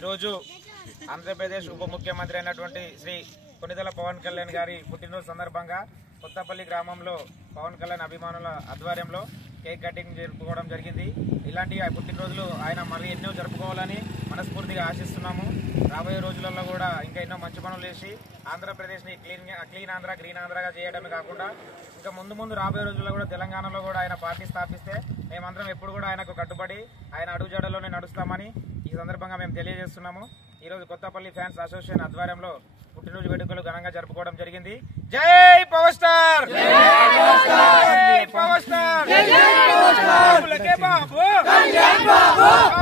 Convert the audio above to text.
ఈరోజు ఆంధ్రప్రదేశ్ ఉప ముఖ్యమంత్రి అయినటువంటి శ్రీ కొణిదెల పవన్ కళ్యాణ్ గారి పుట్టినరోజు సందర్భంగా కొత్తపల్లి గ్రామంలో పవన్ కళ్యాణ్ అభిమానుల ఆధ్వర్యంలో కేక్ కటింగ్ జరుపుకోవడం జరిగింది. ఇలాంటి పుట్టినరోజులు ఆయన మళ్ళీ ఎన్నో జరుపుకోవాలని మనస్ఫూర్తిగా ఆశిస్తున్నాము. రాబోయే రోజులలో కూడా ఇంకా ఎన్నో మంచి పనులు చేసి ఆంధ్రప్రదేశ్ని క్లీన్ ఆంధ్ర, గ్రీన్ ఆంధ్రగా చేయడమే కాకుండా ఇంకా ముందు రాబోయే రోజుల్లో కూడా తెలంగాణలో కూడా ఆయన పార్టీ స్థాపిస్తే మేమందరం ఎప్పుడు కూడా ఆయనకు కట్టుబడి ఆయన అడుగుజాడల్లోనే నడుస్తామని ఈ సందర్భంగా మేము తెలియజేస్తున్నాము. ఈరోజు కొత్తపల్లి ఫ్యాన్స్ అసోసియేషన్ ఆధ్వర్యంలో పుట్టినరోజు వేడుకలు ఘనంగా జరుపుకోవడం జరిగింది. జై పవర్ స్టార్, జై పవర్ స్టార్, బాబు